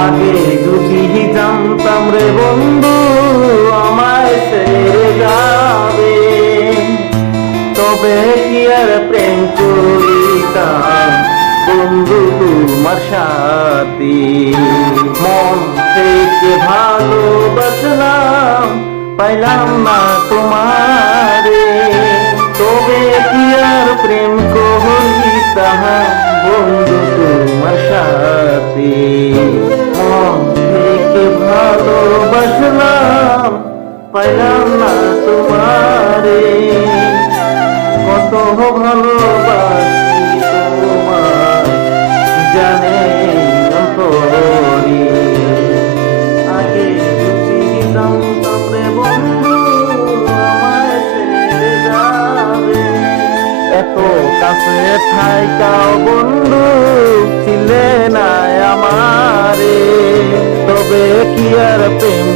আগে যদি জানতাম রে বন্ধু আমায় ছেড়ে যাবে, তবে কি আর প্রেম করিতাম বন্ধু তোমার সাথে। মন থেকে ভালোবাসলাম, পাইলাম না তোমারে, তবে কি আর প্রেম করিতাম বন্ধু তোমার সাথে। মন থেকে ভালোবাসলাম, পাইলাম না তোমারে, কত ভালোবাসি তোমার জানে অন্তরে। আগে যদি জানতাম রে বন্ধু আমায় ছেড়ে যাবে, এত কাছে থাইকাও বন্ধু ছিলে না আমারে, তবে কি আর প্রেম